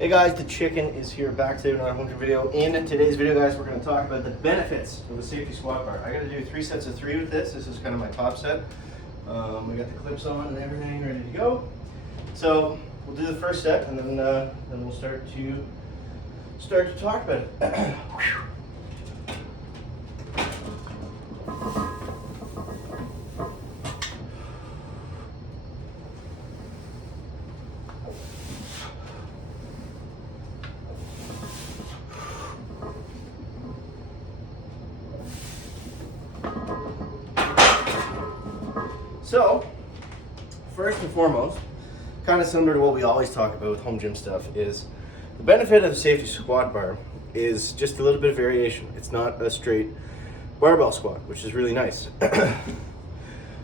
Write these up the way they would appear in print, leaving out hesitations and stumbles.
Hey guys, the chicken is here back to another home gym video. In today's video, guys, we're going to talk about the benefits of the safety squat bar. I got to do 3 sets of 3 with this. This is kind of my top set. We got the clips on and everything ready to go. So we'll do the first set, and then we'll start to talk about it. So, first and foremost, kind of similar to what we always talk about with home gym stuff, is the benefit of the safety squat bar is just a little bit of variation. It's not a straight barbell squat, which is really nice.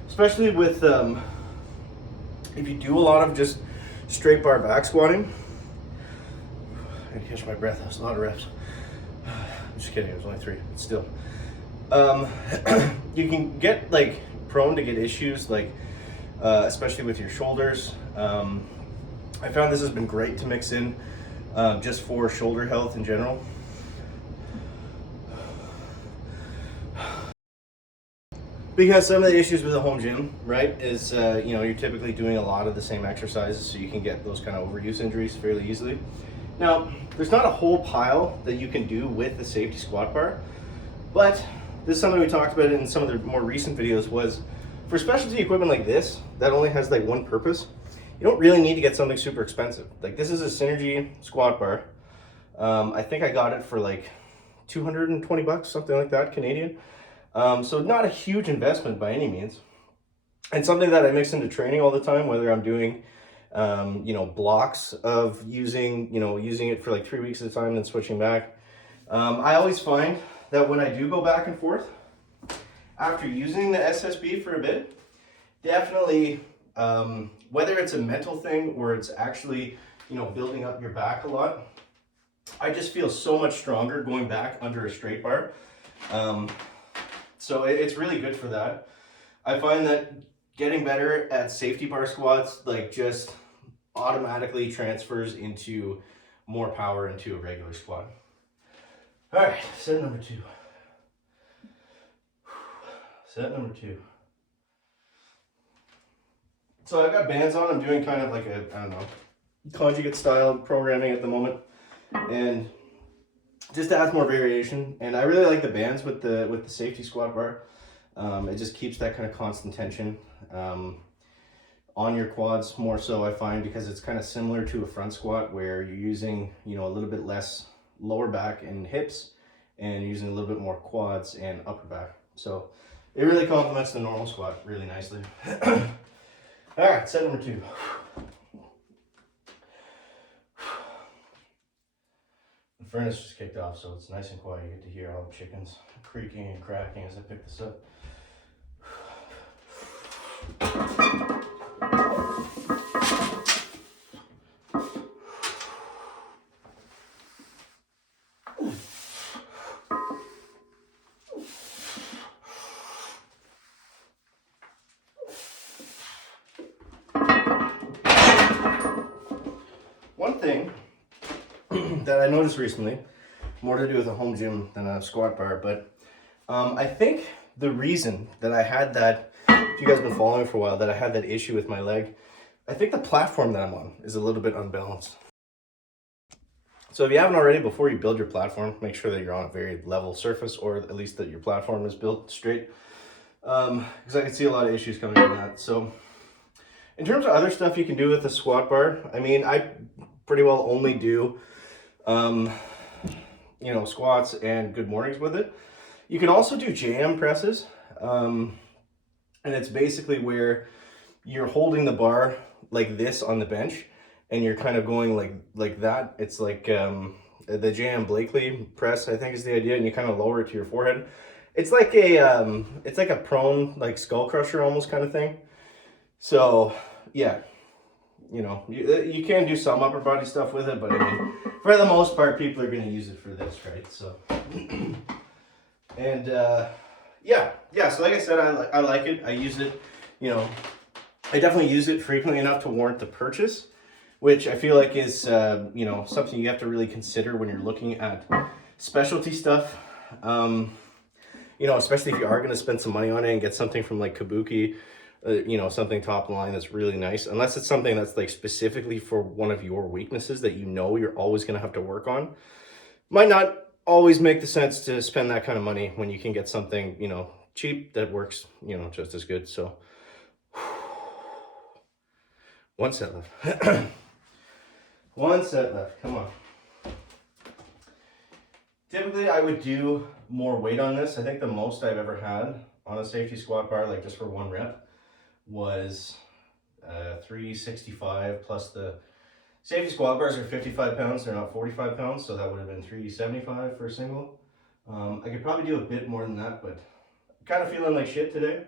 Especially with, if you do a lot of just straight bar back squatting. I gotta catch my breath, that was a lot of reps. I'm just kidding, it was only 3, but still. You can get prone to get issues especially with your shoulders. I found this has been great to mix in just for shoulder health in general. Because some of the issues with the home gym, right, is you're typically doing a lot of the same exercises, so you can get those kind of overuse injuries fairly easily. Now, there's not a whole pile that you can do with the safety squat bar, but this is something we talked about in some of the more recent videos. Was for specialty equipment like this that only has one purpose, you don't really need to get something super expensive. This is a Synergy squat bar. I think I got it for 220 bucks, something like that, Canadian. So not a huge investment by any means, and something that I mix into training all the time, whether I'm doing blocks of using it for 3 weeks at a time and then switching back. I always find that when I do go back and forth after using the SSB for a bit, definitely, whether it's a mental thing or it's actually, building up your back a lot, I just feel so much stronger going back under a straight bar. So it's really good for that. I find that getting better at safety bar squats, just automatically transfers into more power into a regular squat. All right, set number 2. Set number 2. So I've got bands on. I'm doing kind of conjugate style programming at the moment, and just adds more variation. And I really like the bands with the safety squat bar. It just keeps that kind of constant tension on your quads more so, I find, because it's kind of similar to a front squat where you're using a little bit less lower back and hips, and using a little bit more quads and upper back. So it really complements the normal squat really nicely. All right, set number 2. The furnace just kicked off, so it's nice and quiet. You get to hear all the chickens creaking and cracking as I pick this up. One thing that I noticed recently, more to do with a home gym than a squat bar, but I think the reason that I had that, if you guys have been following for a while, that I had that issue with my leg, I think the platform that I'm on is a little bit unbalanced. So if you haven't already, before you build your platform, make sure that you're on a very level surface, or at least that your platform is built straight, because I can see a lot of issues coming from that. So in terms of other stuff you can do with the squat bar, I mean, I pretty well only do squats and good mornings with it. You can also do JM presses, and it's basically where you're holding the bar like this on the bench, and you're kind of going like that. It's the JM Blakely press, I think, is the idea, and you kind of lower it to your forehead. It's like a prone, skull crusher almost kind of thing. So yeah, you can do some upper body stuff with it, but I mean, for the most part, people are going to use it for this, right? So, and yeah. So like I said, I like it. I use it. I definitely use it frequently enough to warrant the purchase. which I feel like is, you know, something you have to really consider when you're looking at specialty stuff. You know, especially if you are going to spend some money on it and get something from like Kabuki, you know, something top line that's really nice, unless it's something that's like specifically for one of your weaknesses that you know you're always going to have to work on. Might not always make the sense to spend that kind of money when you can get something, you know, cheap that works, you know, just as good. So one set left. One set left. Come on. Typically, I would do more weight on this. I think the most I've ever had on a safety squat bar, like just for one rep, was 365 plus the safety squat bars are 55 pounds. They're not 45 pounds, so that would have been 375 for a single. I could probably do a bit more than that, but I'm kind of feeling like shit today.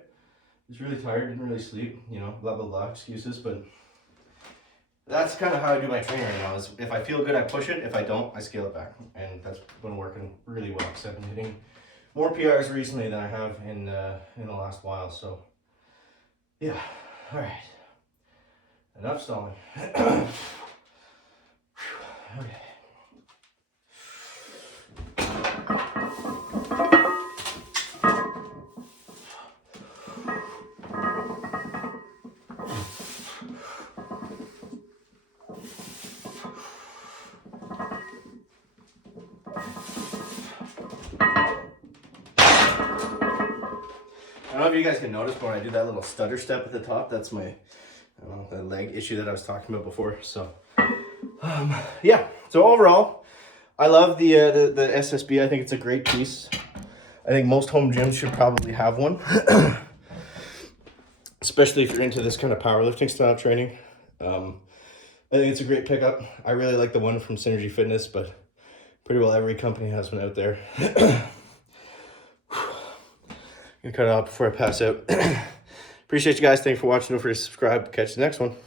Just really tired, didn't really sleep, you know, blah, blah, blah, excuses, but that's kind of how I do my training right now. Is if I feel good, I push it. If I don't, I scale it back, and that's been working really well. Because I've been hitting more PRs recently than I have in the last while. So, yeah. All right. Enough stalling. Okay. I don't know if you guys can notice, but when I do that little stutter step at the top, that's my, I don't know, the leg issue that I was talking about before. So, yeah. So overall, I love the SSB. I think it's a great piece. I think most home gyms should probably have one, especially if you're into this kind of powerlifting style training. I think it's a great pickup. I really like the one from Synergy Fitness, but pretty well every company has one out there. Gonna cut it out before I pass out. Appreciate you guys. Thanks for watching. Don't forget to subscribe. Catch you the next one.